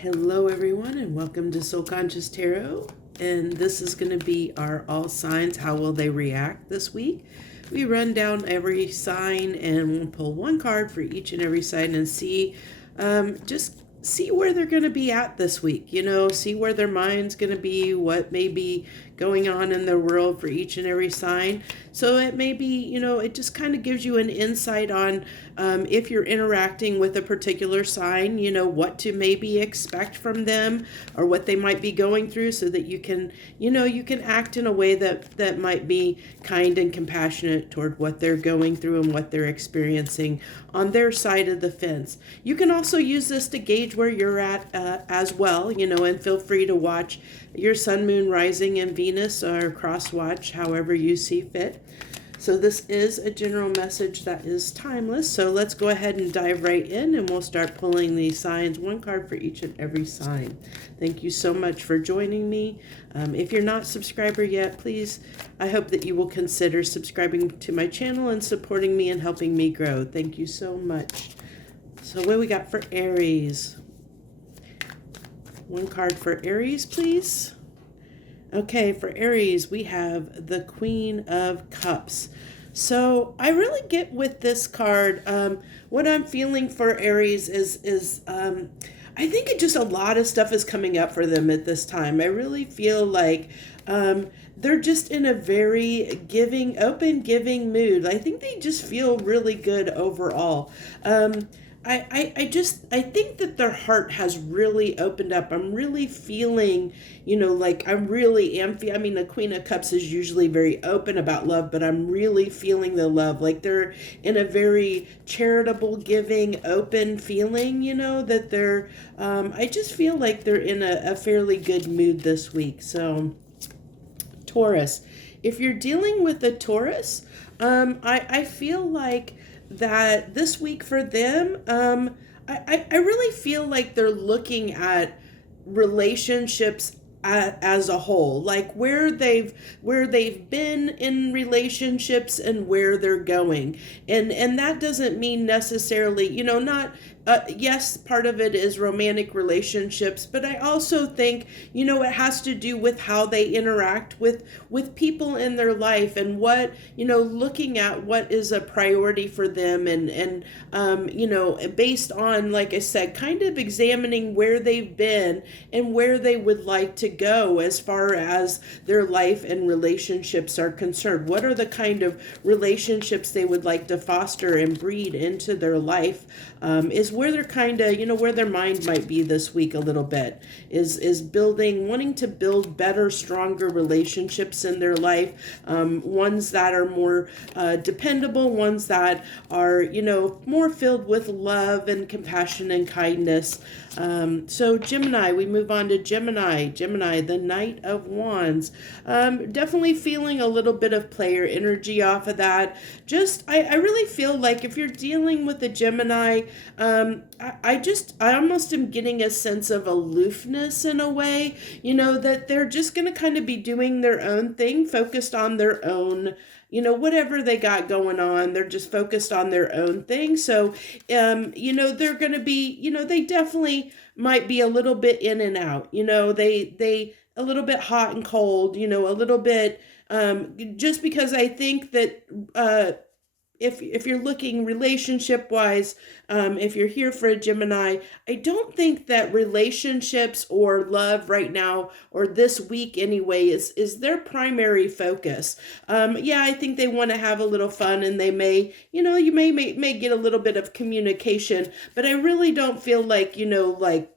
Hello everyone and welcome to Soul Conscious Tarot, and this is going to be our all signs. How will they react this week? We run down every sign and we'll pull one card for each and every sign and see just see where they're going to be at this week, see where their mind's going to be, what may be going on in their world for each and every sign. So it may be, it just kind of gives you an insight on if you're interacting with a particular sign, what to maybe expect from them or what they might be going through, so that you can, you can act in a way that might be kind and compassionate toward what they're going through and what they're experiencing on their side of the fence. You can also use this to gauge where you're at as well, and feel free to watch your sun, moon, rising, and Venus, or cross watch however you see fit. So this is a general message that is timeless. So let's go ahead and dive right in, and we'll start pulling these signs, one card for each and every sign. Thank you so much for joining me. If you're not a subscriber yet, please, I hope that you will consider subscribing to my channel and supporting me and helping me grow. Thank you so much. So what we got for Aries? One card for Aries, please. Okay, for Aries, we have the Queen of Cups. So I really get with this card, what I'm feeling for Aries is I think it just a lot of stuff is coming up for them at this time. I really feel like they're just in a very open giving mood. I think they just feel really good overall. I think that their heart has really opened up. I'm really feeling, like I really am. I mean, the Queen of Cups is usually very open about love, but I'm really feeling the love. Like they're in a very charitable, giving, open feeling, that they're, I just feel like they're in a fairly good mood this week. So, Taurus, if you're dealing with a Taurus, I feel like that this week for them, I really feel like they're looking at relationships as a whole, like where they've been in relationships and where they're going, and that doesn't mean necessarily, not yes, part of it is romantic relationships, but I also think, it has to do with how they interact with people in their life, and what, looking at what is a priority for them, and based on, like I said, kind of examining where they've been and where they would like to go as far as their life and relationships are concerned. What are the kind of relationships they would like to foster and breed into their life, is where they're kind of, where their mind might be this week a little bit, is wanting to build better, stronger relationships in their life, ones that are more dependable, ones that are, more filled with love and compassion and kindness. So Gemini, we move on to Gemini, the Knight of Wands. Definitely feeling a little bit of player energy off of that. I really feel like if you're dealing with a Gemini, I almost am getting a sense of aloofness in a way, that they're just going to kind of be doing their own thing, focused on their own, whatever they got going on, they're just focused on their own thing. So, they're going to be, they definitely might be a little bit in and out, they a little bit hot and cold, a little bit, just because I think that, if you're looking relationship wise, if you're here for a Gemini, I don't think that relationships or love right now, or this week anyway, is their primary focus. Yeah, I think they want to have a little fun, and they may, you may get a little bit of communication, but I really don't feel like, like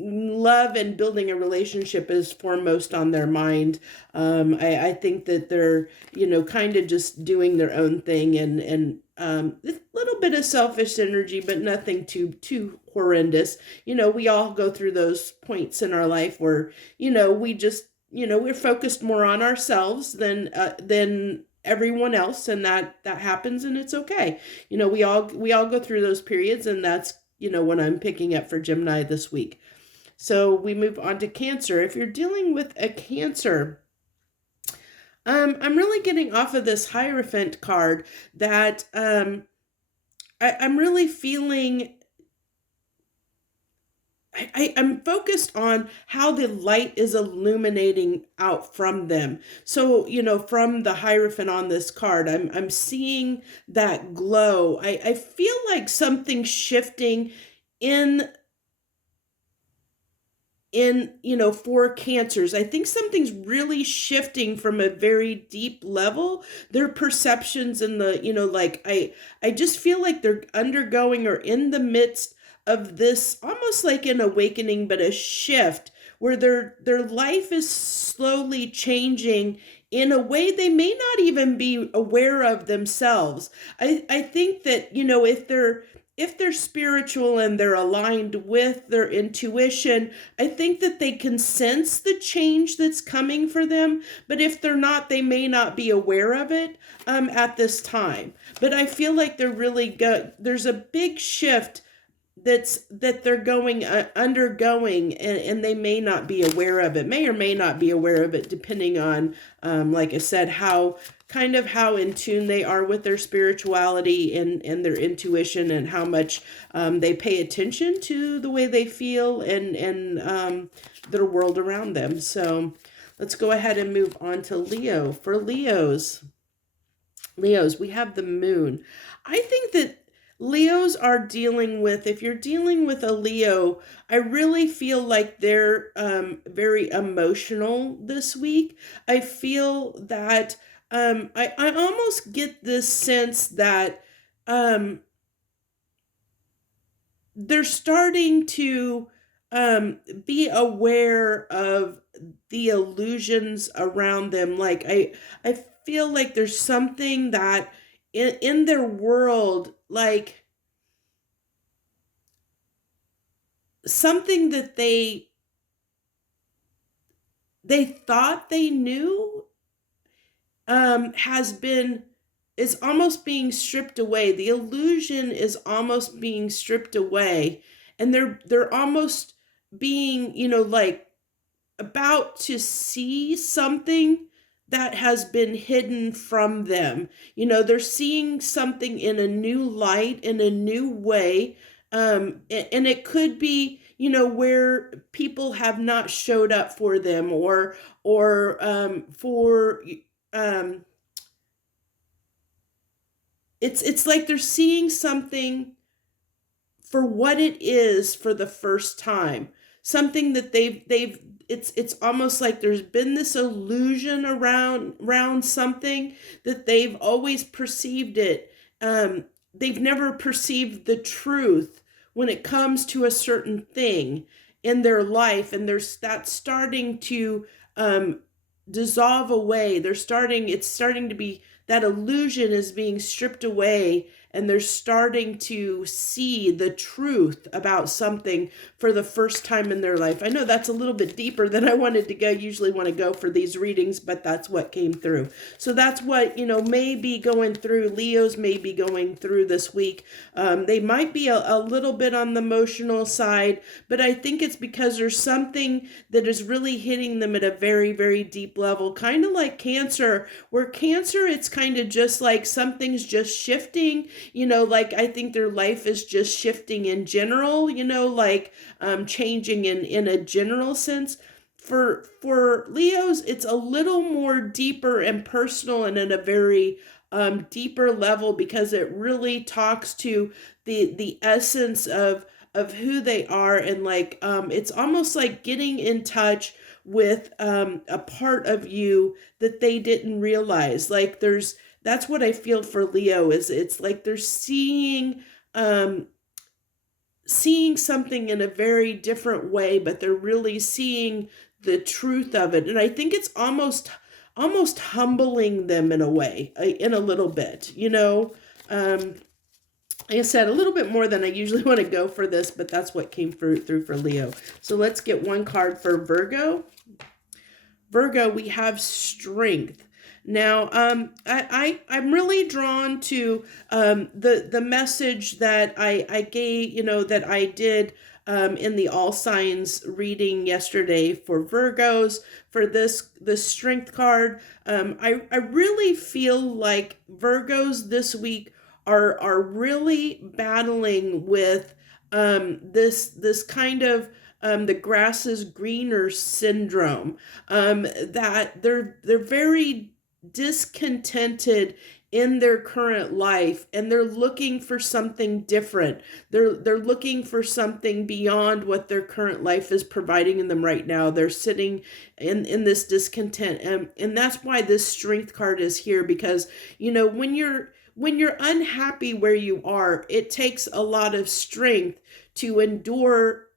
love and building a relationship is foremost on their mind. I think that they're, kind of just doing their own thing, and a little bit of selfish energy, but nothing too horrendous. We all go through those points in our life where, we just, we're focused more on ourselves than everyone else, and that happens, and it's okay. We all go through those periods, and that's, what I'm picking up for Gemini this week. So we move on to Cancer. If you're dealing with a Cancer, I'm really getting off of this Hierophant card that I'm really feeling I'm focused on how the light is illuminating out from them. So, from the Hierophant on this card, I'm seeing that glow. I feel like something's shifting in for cancers. I think something's really shifting from a very deep level. Their perceptions and like I just feel like they're undergoing or in the midst of this almost like an awakening, but a shift where their life is slowly changing in a way they may not even be aware of themselves. I think that, if they're spiritual and they're aligned with their intuition, I think that they can sense the change that's coming for them. But if they're not, they may not be aware of it at this time. But I feel like they're really good. There's a big shift that they're undergoing, and they may not be aware of it, may or may not be aware of it, depending on, like I said, how in tune they are with their spirituality and their intuition, and how much they pay attention to the way they feel and their world around them. So let's go ahead and move on to Leo. For Leos, we have the moon. I think that Leos are dealing with, if you're dealing with a Leo, I really feel like they're very emotional this week. I feel that I almost get this sense that they're starting to be aware of the illusions around them. Like I feel like there's something that in their world, like something that they thought they knew is almost being stripped away. The illusion is almost being stripped away, and they're almost being, like about to see something that has been hidden from them. They're seeing something in a new light, in a new way. And it could be, where people have not showed up for them, or for, it's like they're seeing something for what it is for the first time. Something that it's almost like there's been this illusion around something that they've always perceived it. They've never perceived the truth when it comes to a certain thing in their life, and that's starting to dissolve away. It's starting to be, that illusion is being stripped away, and they're starting to see the truth about something for the first time in their life. I know that's a little bit deeper than I wanted to go. Usually want to go for these readings, but that's what came through. So that's what, may be going through. Leos may be going through this week. They might be a little bit on the emotional side, but I think it's because there's something that is really hitting them at a very, very deep level. Kind of like Cancer, where Cancer, it's kind of just like something's just shifting. Like I think their life is just shifting in general, like changing in a general sense. For Leos, it's a little more deeper and personal, and at a very deeper level, because it really talks to the essence of who they are, and like it's almost like getting in touch with a part of you that they didn't realize. Like that's what I feel for Leo, is it's like they're seeing something in a very different way, but they're really seeing the truth of it. And I think it's almost humbling them in a way, in a little bit, like I said, a little bit more than I usually want to go for this, but that's what came through for Leo. So let's get one card for Virgo. Virgo, we have Strength. Now, I'm really drawn to the message that I gave, that I did in the All Signs reading yesterday for Virgos. For this Strength card, I really feel like Virgos this week are really battling with this kind of the grass is greener syndrome, that they're very discontented in their current life, and they're looking for something different. They're looking for something beyond what their current life is providing in them right now. They're sitting in this discontent, and that's why this strength card is here, because when you're unhappy where you are, it takes a lot of strength to endure,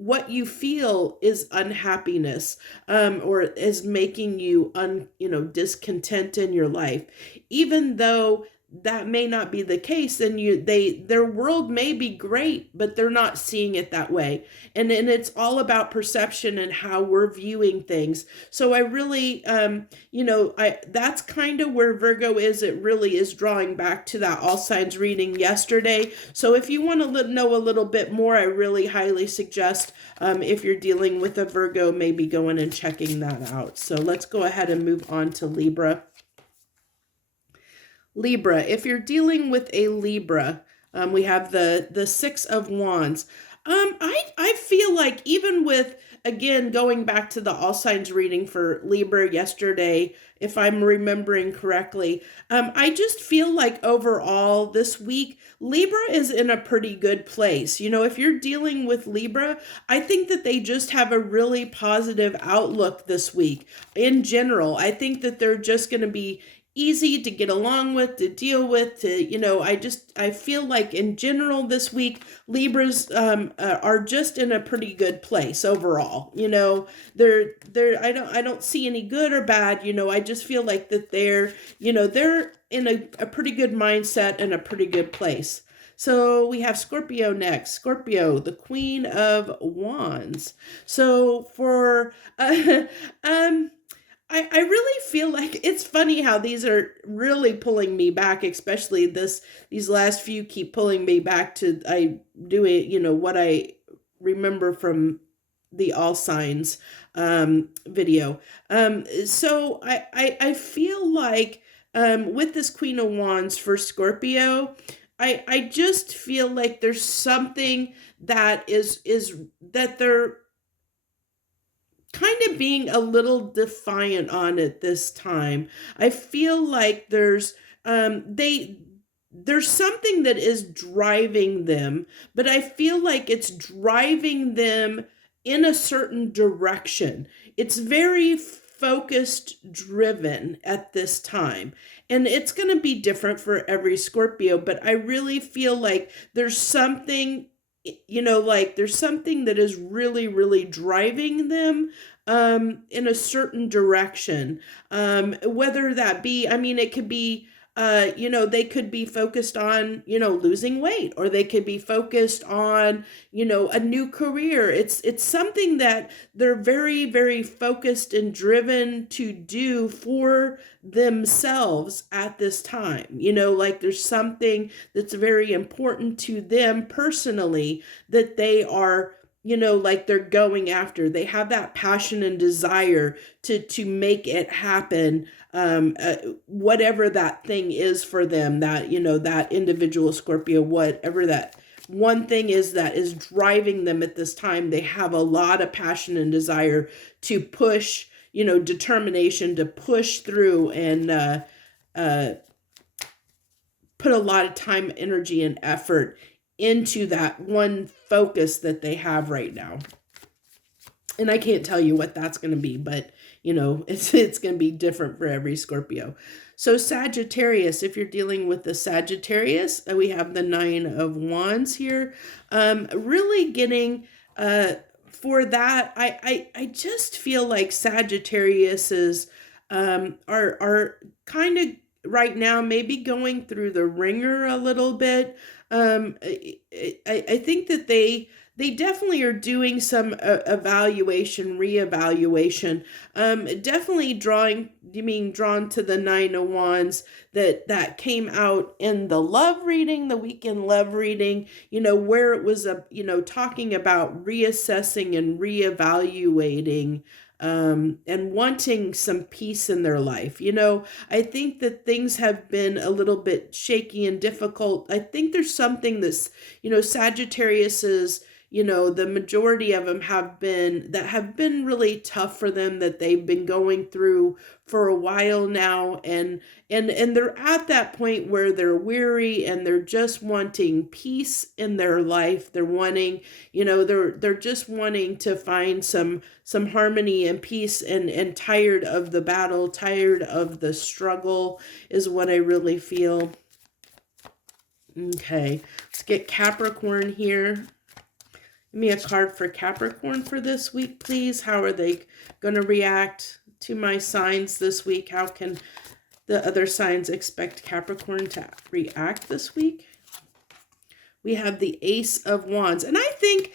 what you feel is unhappiness, or is making you discontent in your life, even though that may not be the case. And their world may be great, but they're not seeing it that way. And it's all about perception and how we're viewing things. So I really, that's kind of where Virgo is. It really is drawing back to that all signs reading yesterday. So if you want to know a little bit more, I really highly suggest, if you're dealing with a Virgo, maybe going and checking that out. So let's go ahead and move on to Libra. Libra, if you're dealing with a Libra, we have the Six of Wands. I feel like, even with, again, going back to the all signs reading for Libra yesterday, if I'm remembering correctly, I just feel like overall this week, Libra is in a pretty good place. If you're dealing with Libra, I think that they just have a really positive outlook this week. In general, I think that they're just going to be easy to get along with, to deal with, I feel like in general this week, Libras are just in a pretty good place overall. I don't see any good or bad. I just feel like that they're in a pretty good mindset and a pretty good place. So we have Scorpio next. Scorpio, the Queen of Wands. So for I really feel like it's funny how these are really pulling me back, especially these last few keep pulling me back to what I remember from the all signs video. So I feel like with this Queen of Wands for Scorpio, I just feel like there's something that is that they're kind of being a little defiant on it this time. I feel like there's something that is driving them, but I feel like it's driving them in a certain direction. It's very focused driven at this time, and it's going to be different for every Scorpio, but I really feel like there's something there's something that is really, really driving them in a certain direction. Whether that be, it could be, they could be focused on, losing weight, or they could be focused on, a new career. It's something that they're very, very focused and driven to do for themselves at this time. There's something that's very important to them personally that they are, they're going after. They have that passion and desire to make it happen, whatever that thing is for them, that, that individual Scorpio, whatever that one thing is that is driving them at this time. They have a lot of passion and desire to push, determination to push through and put a lot of time, energy, and effort into that one focus that they have right now. And I can't tell you what that's going to be, but it's going to be different for every Scorpio. So Sagittarius, if you're dealing with the Sagittarius, we have the Nine of Wands here. Really getting for that, I just feel like Sagittarius is are kind of right now maybe going through the ringer a little bit. I think that they definitely are doing some reevaluation. Definitely drawn to the Nine of Wands that came out in the love reading, the weekend love reading, where it was talking about reassessing and reevaluating, and wanting some peace in their life. I think that things have been a little bit shaky and difficult. I think there's something that's, Sagittarius is, you know, the majority of them have been really tough for them, that they've been going through for a while now, and they're at that point where they're weary and they're just wanting peace in their life. They're wanting, you know, they're just wanting to find some harmony and peace, and tired of the battle, tired of the struggle is what I really feel. Okay, let's get Capricorn here. Give me a card for Capricorn for this week, please. How are they going to react to my signs this week? How can the other signs expect Capricorn to react this week? We have the Ace of Wands. And I think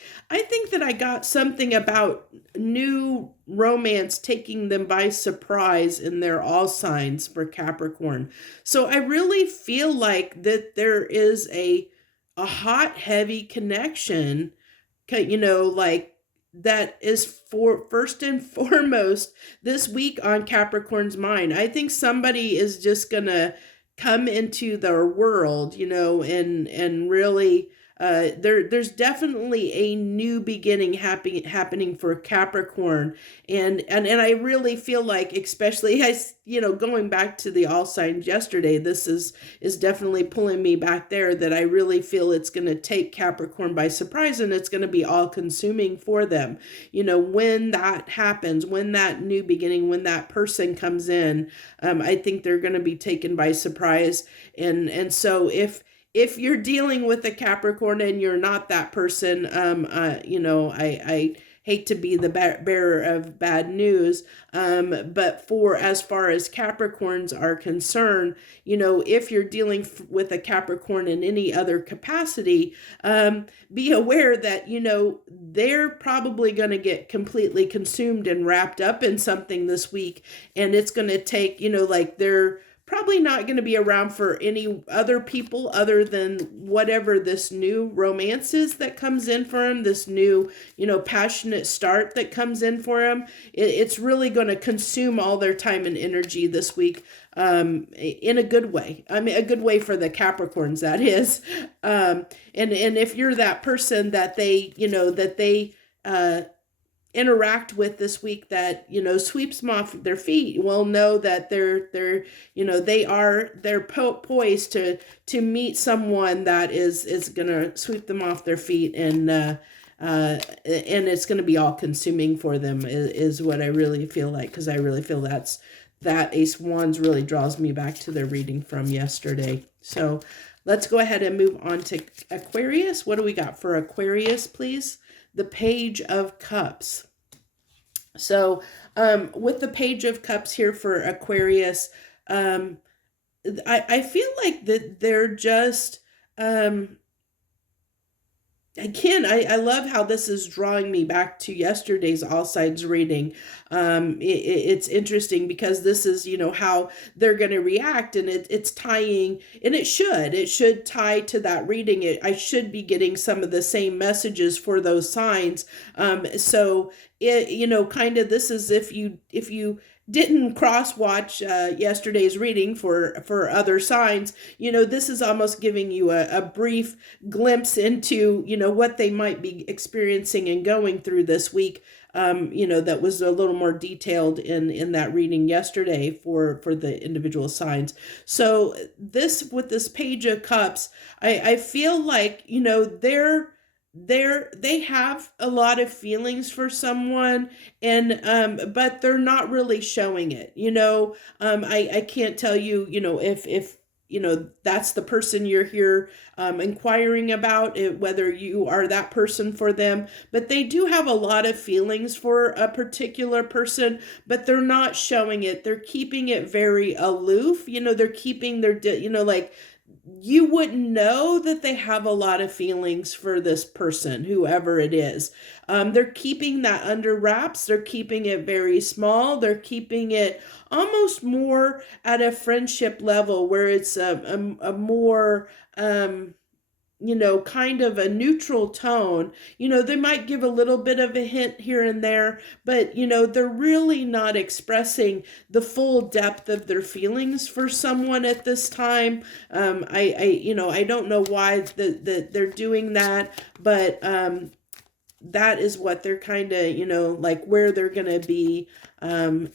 that I got something about new romance taking them by surprise in their all signs for Capricorn. So I really feel like that there is a hot, heavy connection, you know, like that is for first and foremost this week on Capricorn's mind. I think somebody is just gonna come into their world, you know, and really there's definitely a new beginning happening for Capricorn, and I really feel like, especially as you know, going back to the all signs yesterday, this is definitely pulling me back there, that I really feel it's going to take Capricorn by surprise, and it's going to be all consuming for them. You know, when that happens, when that new beginning, when that person comes in, I think they're going to be taken by surprise, and so if you're dealing with a Capricorn and you're not that person, you know, I hate to be the bearer of bad news, but for as far as Capricorns are concerned, you know, if you're dealing with a Capricorn in any other capacity, be aware that, you know, they're probably going to get completely consumed and wrapped up in something this week, and it's going to take, you know, like they're probably not going to be around for any other people other than whatever this new romance is that comes in for him, this new, you know, passionate start that comes in for him. It's really going to consume all their time and energy this week, in a good way. I mean, a good way for the Capricorns, that is. And if you're that person that they, you know, that they, interact with this week, that, you know, sweeps them off their feet, will know that they're you know, they're poised to meet someone that is gonna sweep them off their feet, and it's gonna be all consuming for them, is what I really feel like, because I really feel that Ace of Wands really draws me back to the reading from yesterday. So let's go ahead and move on to Aquarius. What do we got for Aquarius, please? The Page of Cups. So with the Page of Cups here for Aquarius, I feel like that they're just, again, I love how this is drawing me back to yesterday's all signs reading. It's interesting because this is, you know, how they're going to react, and it's tying, and it should tie to that reading. I should be getting some of the same messages for those signs. So it, you know, kind of, this is if you didn't cross watch yesterday's reading for other signs, you know, this is almost giving you a brief glimpse into, you know, what they might be experiencing and going through this week. You know, that was a little more detailed in that reading yesterday for the individual signs. So with this Page of Cups, I feel like, you know, they have a lot of feelings for someone, and but they're not really showing it, you know. I can't tell you, you know, if you know that's the person you're here inquiring about, whether you are that person for them, but they do have a lot of feelings for a particular person, but they're not showing it. They're keeping it very aloof, you know. They're keeping their, you know, like, you wouldn't know that they have a lot of feelings for this person, whoever it is. They're keeping that under wraps. They're keeping it very small. They're keeping it almost more at a friendship level, where it's a more, you know, kind of a neutral tone. You know, they might give a little bit of a hint here and there, but, you know, they're really not expressing the full depth of their feelings for someone at this time. You know, I don't know why they're doing that, but that is what they're kind of, like where they're going to be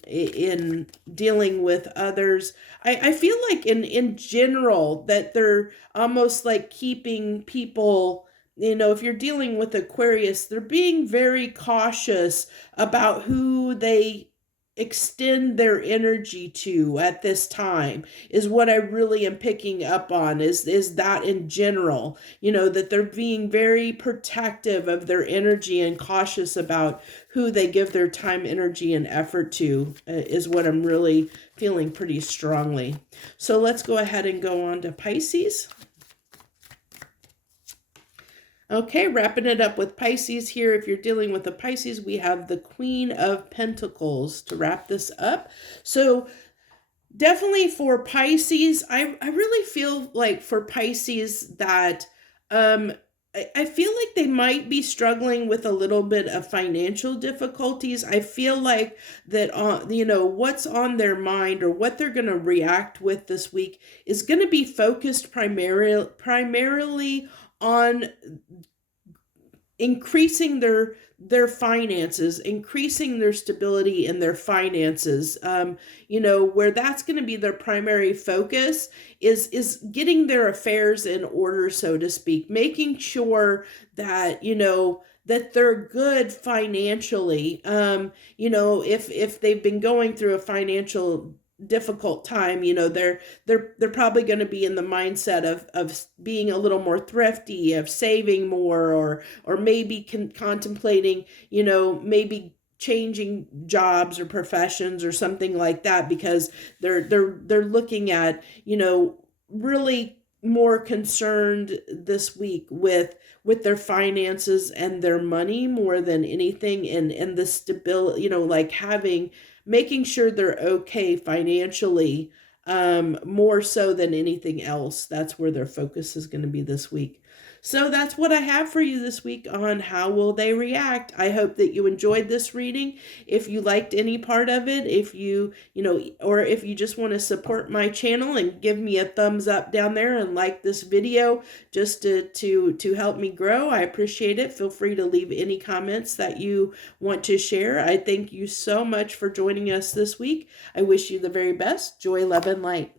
in dealing with others. I feel like in general that they're almost like keeping people, if you're dealing with Aquarius, they're being very cautious about who they extend their energy to at this time, is what I really am picking up on, is that in general, that they're being very protective of their energy and cautious about who they give their time, energy, and effort to, is what I'm really feeling pretty strongly. So let's go ahead and go on to Pisces. Okay, wrapping it up with Pisces here. If you're dealing with a Pisces, we have the Queen of Pentacles to wrap this up. So definitely for Pisces, I really feel like for Pisces that I feel like they might be struggling with a little bit of financial difficulties. I feel like that what's on their mind or what they're going to react with this week is going to be focused primarily on increasing their finances, increasing their stability in their finances. Where that's going to be their primary focus is getting their affairs in order, so to speak, making sure that, that they're good financially. If they've been going through a financial difficult time, they're probably going to be in the mindset of being a little more thrifty, of saving more, or maybe contemplating, maybe changing jobs or professions or something like that, because they're looking at, really more concerned this week with their finances and their money more than anything, and the stability, like making sure they're okay financially, more so than anything else. That's where their focus is going to be this week. So that's what I have for you this week on how will they react. I hope that you enjoyed this reading. If you liked any part of it, if you or if you just want to support my channel and give me a thumbs up down there and like this video just to help me grow, I appreciate it. Feel free to leave any comments that you want to share. I thank you so much for joining us this week. I wish you the very best. Joy, love, and light.